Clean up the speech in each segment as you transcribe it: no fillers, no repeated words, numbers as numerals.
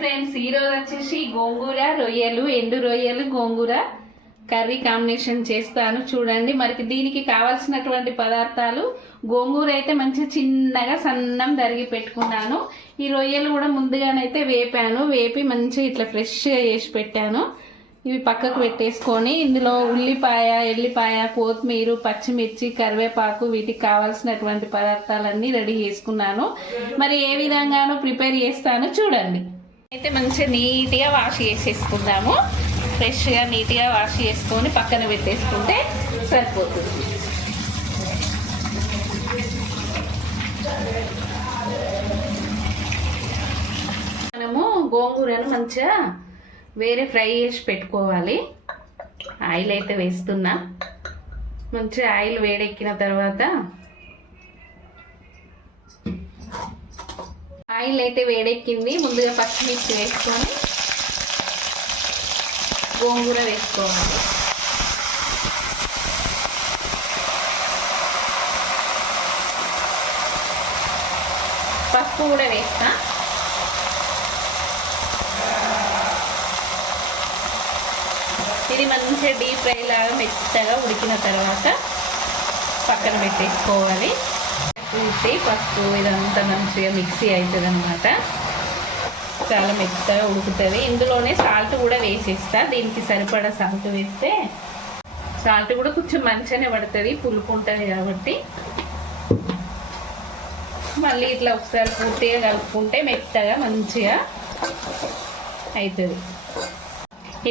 Friends, ఈరోజు వచ్చేసి గోంగూర రొయ్యలు, ఎండు రొయ్యలు గోంగూర కర్రీ కాంబినేషన్ చేస్తాను చూడండి. మరి దీనికి కావాల్సినటువంటి పదార్థాలు, గోంగూర అయితే మంచిగా చిన్నగా సన్నం తరిగి పెట్టుకున్నాను. ఈ రొయ్యలు కూడా ముందుగానైతే వేపాను, వేపి మంచిగా ఇట్లా ఫ్రెష్గా చేసి పెట్టాను. ఇవి పక్కకు పెట్టేసుకొని ఇందులో ఉల్లిపాయ, ఎల్లిపాయ, కొత్తిమీర, పచ్చిమిర్చి, కరివేపాకు, వీటికి కావాల్సినటువంటి పదార్థాలన్నీ రెడీ చేసుకున్నాను. మరి ఏ విధంగానో ప్రిపేర్ చేస్తాను చూడండి. అయితే మంచిగా నీట్గా వాష్ చేసేసుకుందాము. ఫ్రెష్గా నీట్గా వాష్ చేసుకొని పక్కన పెట్టేసుకుంటే సరిపోతుంది. మనము గోంగూరను మంచిగా వేరే ఫ్రై చేసి పెట్టుకోవాలి. ఆయిల్ అయితే వేస్తున్నా. మంచిగా ఆయిల్ వేడెక్కిన తర్వాత ఆయిల్ అయితే వేడెక్కింది. ముందుగా పచ్చిమిర్చి వేసుకొని గోంగూర వేసుకోవాలి. పసుపు కూడా వేస్తా. ఇది మంచిగా డీప్ ఫ్రై లాగా మెత్తగా ఉడికిన తర్వాత పక్కన పెట్టేసుకోవాలి. పూర్తి పసుపు ఇదంతా మంచిగా మిక్సీ అవుతుంది అన్నమాట. చాలా మెత్తగా ఉడుకుతుంది. ఇందులోనే సాల్ట్ కూడా వేసేస్తా. దీనికి సరిపడా సాల్ట్ వేస్తే సాల్ట్ కూడా కొంచెం మంచిగానే పడుతుంది, పులుపు ఉంటుంది కాబట్టి. మళ్ళీ ఇట్లా ఒకసారి పూర్తిగా కలుపుకుంటే మెత్తగా మంచిగా అవుతుంది.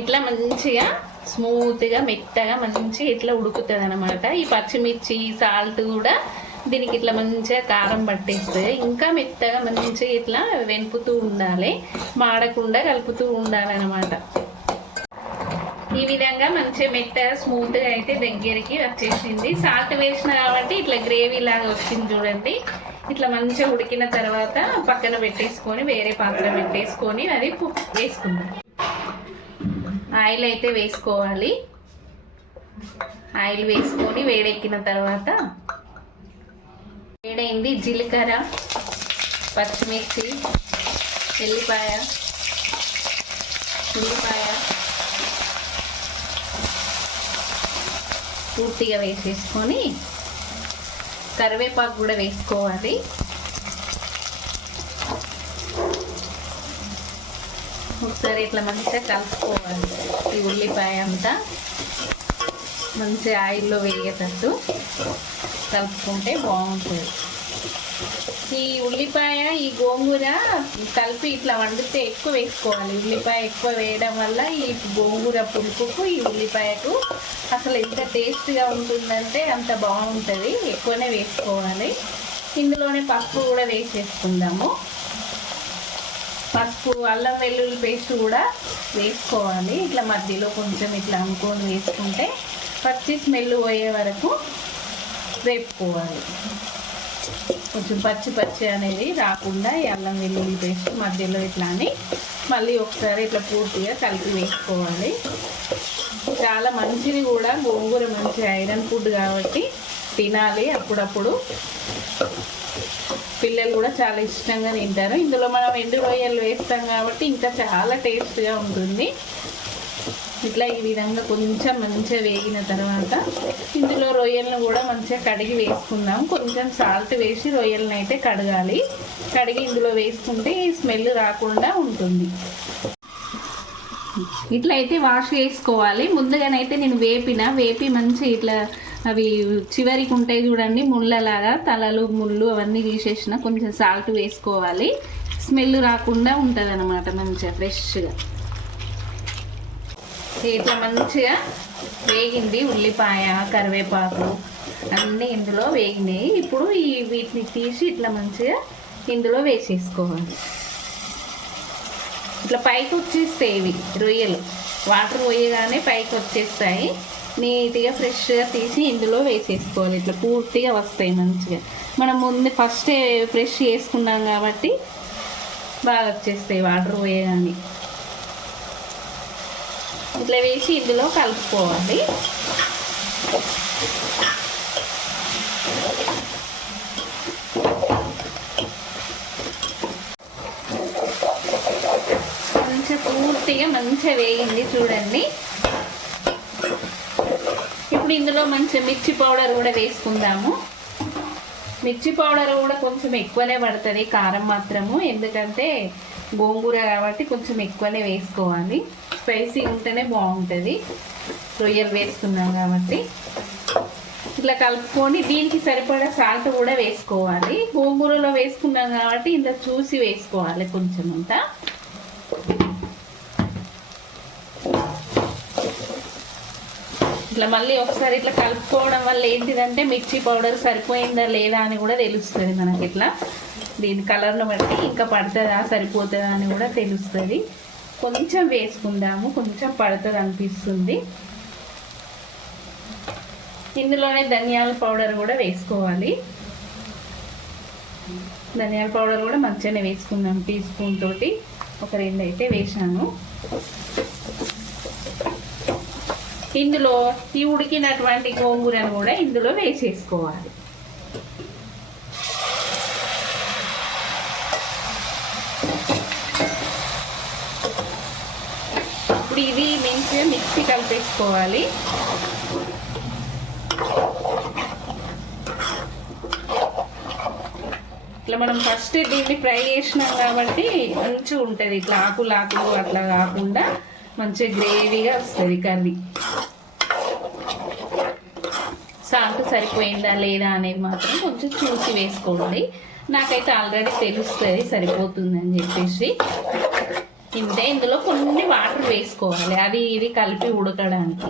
ఇట్లా మంచిగా స్మూత్గా మెత్తగా మంచిగా ఇట్లా ఉడుకుతుంది అన్నమాట. ఈ పచ్చిమిర్చి, సాల్ట్ కూడా దీనికి ఇట్లా మంచిగా కారం పట్టేస్తే ఇంకా మెత్తగా మంచిగా ఇట్లా వెనుపుతూ ఉండాలి, మాడకుండా కలుపుతూ ఉండాలన్నమాట. ఈ విధంగా మంచిగా మెత్తగా స్మూత్గా అయితే దగ్గరికి వచ్చేసింది. సాల్ట్ వేసిన కాబట్టి ఇట్లా గ్రేవీ లాగా వచ్చింది చూడండి. ఇట్లా మంచిగా ఉడికిన తర్వాత పక్కన పెట్టేసుకొని వేరే పాత్ర పెట్టేసుకొని అది వేసుకుందాం. ఆయిల్ అయితే వేసుకోవాలి. ఆయిల్ వేసుకొని వేడెక్కిన తర్వాత వేడైంది. జీలకర్ర, పచ్చిమిర్చి, ఉల్లిపాయ పూర్తిగా వేసేసుకొని కరివేపాకు కూడా వేసుకోవాలి. ఒకసారి ఇట్లా మంచిగా కలుపుకోవాలి. ఈ ఉల్లిపాయ అంతా మంచిగా ఆయిల్లో వేగేటట్టు కలుపుకుంటే బాగుంటుంది. ఈ ఉల్లిపాయ, ఈ గోంగూర కలిపి ఇట్లా వండితే ఎక్కువ వేసుకోవాలి. ఉల్లిపాయ ఎక్కువ వేయడం వల్ల ఈ గోంగూర పులుపుకు, ఈ ఉల్లిపాయకు అసలు ఎంత టేస్ట్గా ఉంటుందంటే అంత బాగుంటుంది. ఎక్కువనే వేసుకోవాలి. ఇందులోనే పసుపు కూడా వేసేసుకుందాము. పసుపు, అల్లం వెల్లుల్లి పేస్ట్ కూడా వేసుకోవాలి. ఇట్లా మధ్యలో కొంచెం ఇట్లా అనుకొని వేసుకుంటే పచ్చి స్మెల్ పోయే వరకు వేపుకోవాలి. కొంచెం పచ్చి అనేది రాకుండా ఈ అల్లం వెల్లుల్లి పేస్ట్ మధ్యలో ఇట్లా అని మళ్ళీ ఒకసారి ఇట్లా పూర్తిగా కలిపి వేసుకోవాలి. చాలా మంచిది కూడా గోంగూర, మంచి ఐరన్ ఫుడ్ కాబట్టి తినాలి అప్పుడప్పుడు. పిల్లలు కూడా చాలా ఇష్టంగా తింటారు. ఇందులో మనం ఎండు రొయ్యలు వేస్తాం కాబట్టి ఇంకా చాలా టేస్ట్గా ఉంటుంది. ఇట్లా ఈ విధంగా కొంచెం మంచిగా వేగిన తర్వాత ఇందులో రొయ్యలను కూడా మంచిగా కడిగి వేసుకుందాం. కొంచెం సాల్ట్ వేసి రొయ్యలను అయితే కడగాలి. కడిగి ఇందులో వేసుకుంటే స్మెల్ రాకుండా ఉంటుంది. ఇట్లా అయితే వాష్ చేసుకోవాలి. ముందుగానైతే నేను వేపి మంచిగా ఇట్లా అవి చివరికి ఉంటాయి చూడండి, ముళ్ళలాగా, తలలు, ముళ్ళు అవన్నీ తీసేసిన. కొంచెం సాల్ట్ వేసుకోవాలి, స్మెల్ రాకుండా ఉంటుంది అన్నమాట. మంచిగా ఫ్రెష్గా ఇట్లా మంచిగా వేగింది. ఉల్లిపాయ, కరివేపాకు అన్నీ ఇందులో వేగినాయి. ఇప్పుడు వీటిని తీసి ఇట్లా మంచిగా ఇందులో వేసేసుకోవాలి. ఇట్లా పైకి వచ్చేస్తాయి ఇవి రొయ్యలు, వాటర్ పోయగానే పైకి వచ్చేస్తాయి. నీట్గా ఫ్రెష్గా తీసి ఇందులో వేసేసుకోవాలి. ఇట్లా పూర్తిగా వస్తాయి మంచిగా. మనం ముందు ఫస్టే ఫ్రెష్ చేసుకున్నాం కాబట్టి బాగా వచ్చేస్తాయి వాటర్ పోయగానే. ఇట్లా వేసి ఇందులో కలుపుకోవాలి. మంచిగా పూర్తిగా మంచిగా వేగింది చూడండి. ఇప్పుడు ఇందులో మంచిగా మిర్చి పౌడర్ కూడా వేసుకుందాము. మిర్చి పౌడర్ కూడా కొంచెం ఎక్కువనే పడుతుంది, కారం మాత్రము, ఎందుకంటే గోంగూర కాబట్టి కొంచెం ఎక్కువనే వేసుకోవాలి. స్పైసీ ఉంటేనే బాగుంటుంది, రొయ్యలు వేస్తున్నాం కాబట్టి. ఇట్లా కలుపుకొని దీనికి సరిపడా సాల్ట్ కూడా వేసుకోవాలి. గోంగూరలో వేసుకున్నాం కాబట్టి ఇంత చూసి వేసుకోవాలి కొంచెం అంతా. ఇట్లా మళ్ళీ ఒకసారి ఇట్లా కలుపుకోవడం వల్ల ఏంటిదంటే మిర్చి పౌడర్ సరిపోయిందా లేదా అని కూడా తెలుస్తుంది మనకి. ఇట్లా దీని కలర్ను బట్టి ఇంకా పడుతుందా సరిపోతుందా అని కూడా తెలుస్తుంది. కొంచెం వేసుకుందాము, కొంచెం పడుతుంది అనిపిస్తుంది. ఇందులోనే ధనియాల పౌడర్ కూడా వేసుకోవాలి. ధనియాల పౌడర్ కూడా మంచిగానే వేసుకుందాం, టీ స్పూన్ తోటి ఒక 2 అయితే వేసాను. ఇందులో ఈ ఉడికినటువంటి గోంగూరను కూడా ఇందులో వేసేసుకోవాలి. ఇప్పుడు ఇది మంచిగా మిక్సీ కలిపేసుకోవాలి. ఇట్లా మనం ఫస్ట్ దీన్ని ఫ్రై చేసినాం కాబట్టి మంచిగా ఉంటుంది. ఇట్లా ఆకులు అట్లా కాకుండా మంచిగా గ్రేవీగా వస్తుంది కర్రీ. సాల్ట్ సరిపోయిందా లేదా అనేది మాత్రం కొంచెం చూసి వేసుకోండి. నాకైతే ఆల్రెడీ తెలుస్తుంది సరిపోతుందని చెప్పేసి. ఇంతే, ఇందులో కొన్ని వాటర్ వేసుకోవాలి, అది ఇది కలిపి ఉడకడానికి.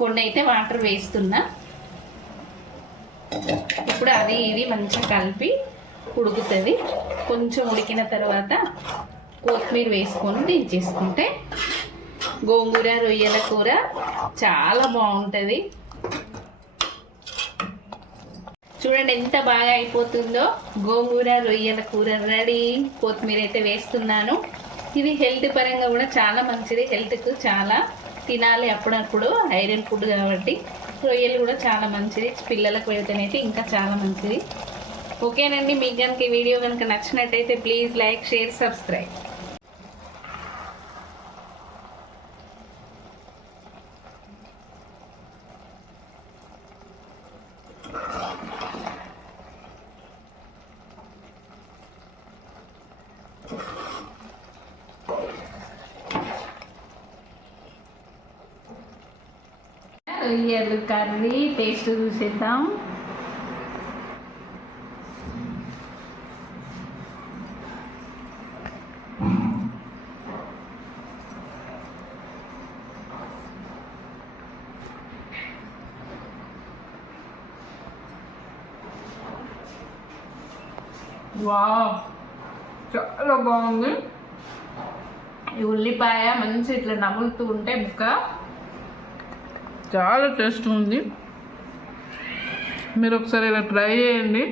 కొన్ని అయితే వాటర్ వేస్తున్నా. ఇప్పుడు అది ఇది మంచిగా కలిపి ఉడుకుతుంది. కొంచెం ఉడికిన తర్వాత కొత్తిమీర వేసుకొని దించేసుకుంటే గోంగూర రొయ్యల కూర చాలా బాగుంటుంది. చూడండి ఎంత బాగా అయిపోతుందో. గోంగూర రొయ్యల కూర రెడీ. కొత్తిమీర అయితే వేస్తున్నాను. ఇది హెల్త్ పరంగా కూడా చాలా మంచిది, హెల్త్కు చాలా తినాలి అప్పుడప్పుడు, ఐరన్ ఫుడ్ కాబట్టి. రొయ్యలు కూడా చాలా మంచిది, పిల్లలకు పెడితేనైతే ఇంకా చాలా మంచిది. ఓకేనండి, మీకు కనుక ఈ వీడియో కనుక నచ్చినట్టయితే ప్లీజ్ లైక్, షేర్, సబ్స్క్రైబ్. రొయ్యలు కర్రీ టేస్ట్ చూసేద్దాం. వావ్, చాలా బాగుంది. ఈ ఉల్లిపాయ మంచి ఇట్లా నములుతూ ఉంటే ముక్క చాలా టేస్ట్ ఉంది. మీరు ఒకసారి ఇలా ట్రై చేయండి.